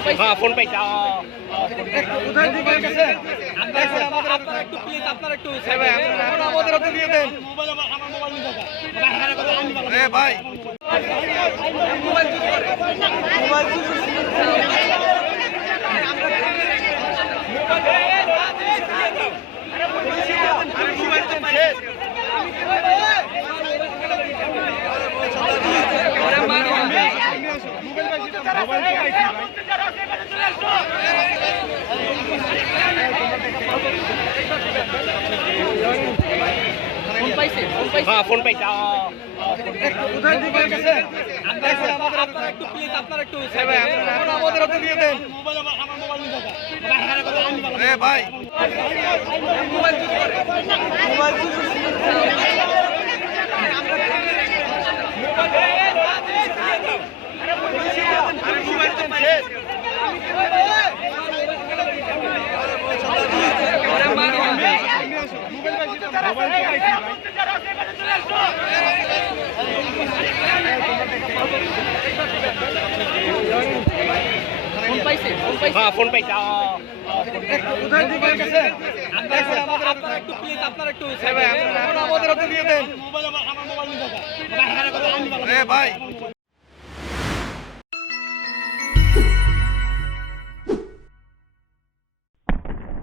হ্যাঁ ফোন পাইছি কোথায় দিকে গেছে আপনারা একটু প্লিজ আপনারা একটু আমাদের হাতে দিয়ে দেন মোবাইল আমার মোবাইল নিয়ে যাবে এ ভাই মোবাইল চুজ করে মোবাইল চুজ হ্যাঁ ফোন পাইছি কোথায় দিকে গেছে আপনারা একটু প্লিজ আপনারা একটু আমাদের হাতে দিয়ে দেন মোবাইল আমার মোবাইল নিয়ে যাবে এ ভাই মোবাইল চুজ করে মোবাইল চুজ হ্যাঁ ফোন পাইছি কোথায় দিকে গেছে আপনারা একটু প্লিজ আপনারা একটু আমাদের হাতে দিয়ে দেন মোবাইল আমার মোবাইল নিয়ে যাবে এ ভাই